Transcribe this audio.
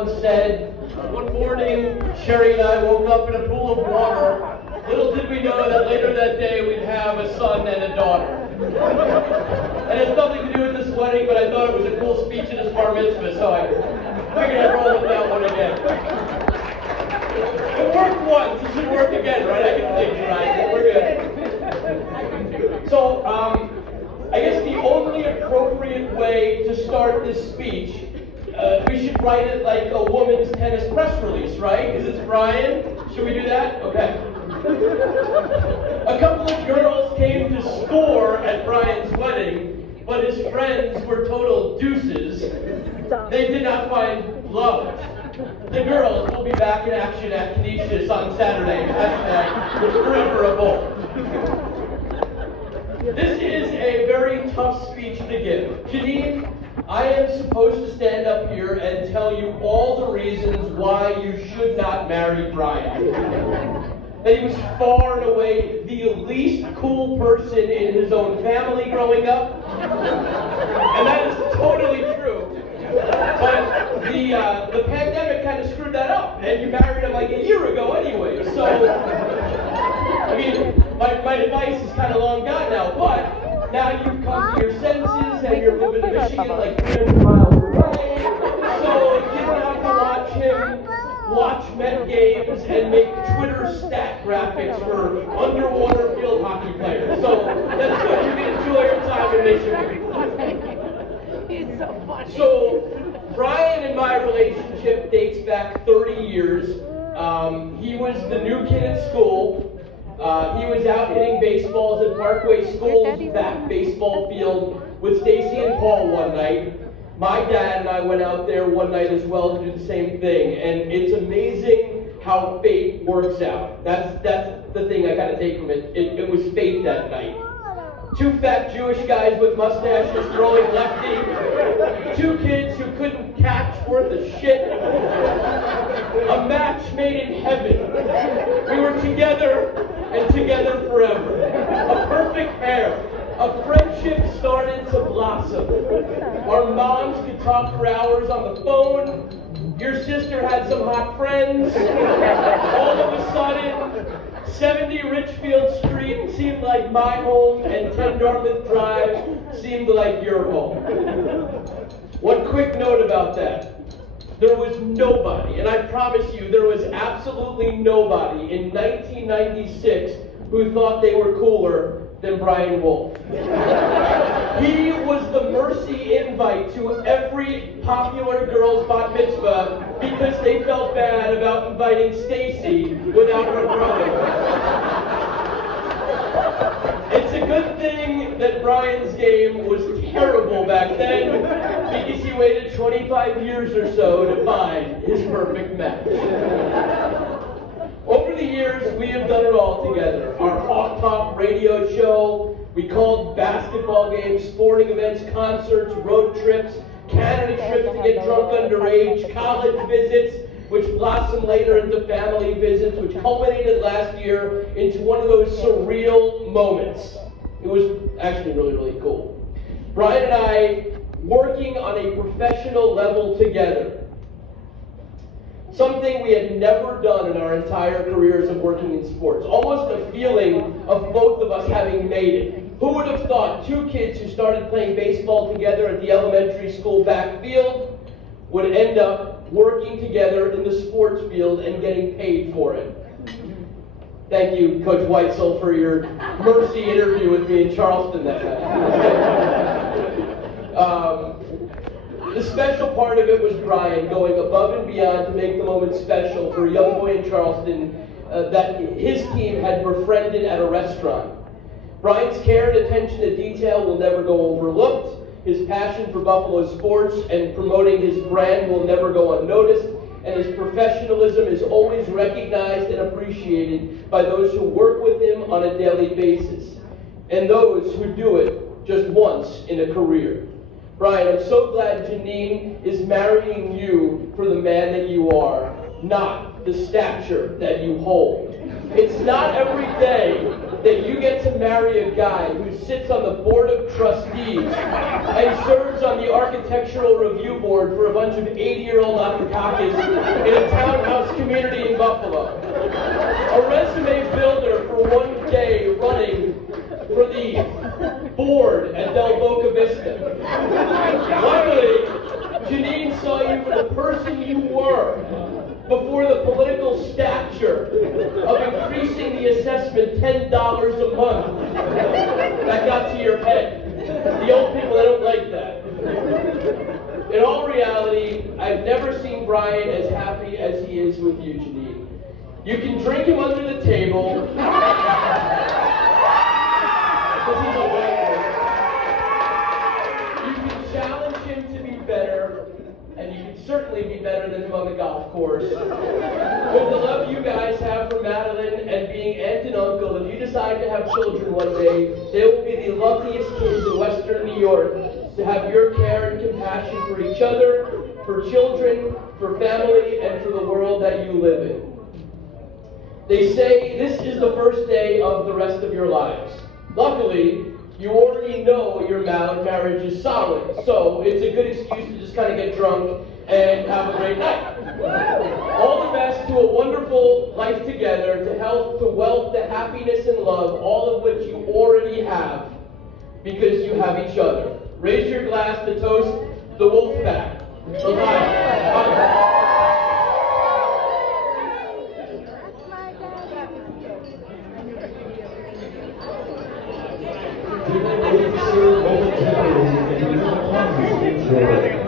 once said, one morning, Sherry and I woke up in a pool of water. Little did we know that later that day we'd have a son and a daughter. And it has nothing to do with this wedding, but I thought it was a cool speech at his bar mitzvah, so I figured I'd roll with that one again. It worked once, it should work again, right? I can think, right? We're good. So, I guess the only appropriate way to start this speech, we should write it like a woman's tennis press release, right? Because it's Brian. Should we do that? Okay. A couple of girls came to score at Brian's wedding, but his friends were total deuces. They did not find love. The girls will be back in action at Canisius on Saturday. Forever a Bull. This is a very tough speech to give. Janine, I am supposed to stand up here and tell you all the reasons why you should not marry Brian. That he was far and away the least cool person in his own family growing up. And that is totally true. But the pandemic kind of screwed that up, and you married him like a year ago anyway. So, I mean, my advice is kind of long gone now, but now you've come to your senses and you're moving to Michigan like 300 miles away. So you don't have to watch Met games and make Twitter stat graphics for underwater field hockey players. So that's good. You can enjoy your time in Michigan. He's so funny. So Brian and my relationship dates back 30 years. He was the new kid at school. He was out hitting baseballs at Parkway School's back baseball field with Stacy and Paul one night. My dad and I went out there one night as well to do the same thing, and it's amazing how fate works out. That's the thing I gotta take from it. It was fate that night. Two fat Jewish guys with mustaches throwing lefty. Two kids who couldn't catch worth a shit. A match made in heaven. We were together and together forever. A perfect pair. A friendship started to blossom. Our moms could talk for hours on the phone. Your sister had some hot friends. All of a sudden, 70 Richfield Street seemed like my home, and 10 Dartmouth Drive seemed like your home. One quick note about that. There was nobody, and I promise you, there was absolutely nobody in 1996 who thought they were cooler than Brian Wolf. He was the mercy invite to every popular girl's bat mitzvah because they felt bad about inviting Stacy without her brother. It's a good thing that Brian's game was terrible back then because he waited 25 years or so to find his perfect match. Over the years, we have done it all together. Our Hawk Talk radio show, we called basketball games, sporting events, concerts, road trips, Canada trips to get drunk underage, college visits, which blossomed later into family visits, which culminated last year into one of those surreal moments. It was actually really, really cool. Brian and I working on a professional level together. Something we had never done in our entire careers of working in sports. Almost a feeling of both of us having made it. Who would have thought two kids who started playing baseball together at the elementary school backfield would end up working together in the sports field and getting paid for it? Thank you, Coach Weitzel, for your mercy interview with me in Charleston that night. The special part of it was Brian going above and beyond to make the moment special for a young boy in Charleston that his team had befriended at a restaurant. Brian's care and attention to detail will never go overlooked. His passion for Buffalo sports and promoting his brand will never go unnoticed. And his professionalism is always recognized and appreciated by those who work with him on a daily basis, and those who do it just once in a career. Brian, I'm so glad Janine is marrying you for the man that you are, not the stature that you hold. It's not every day that you get to marry a guy who sits on the board of trustees and serves on the architectural review board for a bunch of 80-year-old Apakakas in a townhouse community in Buffalo. A resume builder for one day running for the board at Del Boca Vista. Luckily, Janine saw you for the person you were before the political stature of increasing the assessment $10 a month. That got to your head. The old people, they don't like that. In all reality, I've never seen Brian as happy as he is with you, Janine. You can drink him under the table. Because he's a white boy. You can challenge him to be better, and you can certainly be better than him on the golf course. With the love you guys have for Madeline and being aunt and uncle, if you decide to have children one day, they will be the luckiest kids in Western New York to have your care and compassion for each other, for children, for family, and for the world that you live in. They say this is the first day of the rest of your lives. Luckily, you already know your marriage is solid, so it's a good excuse to just kind of get drunk and have a great night. All the best to a wonderful life together, to health, to wealth, to happiness and love, all of which you already have because you have each other. Raise your glass to toast the wolf pack. The lion. Momentarily, and you will always enjoy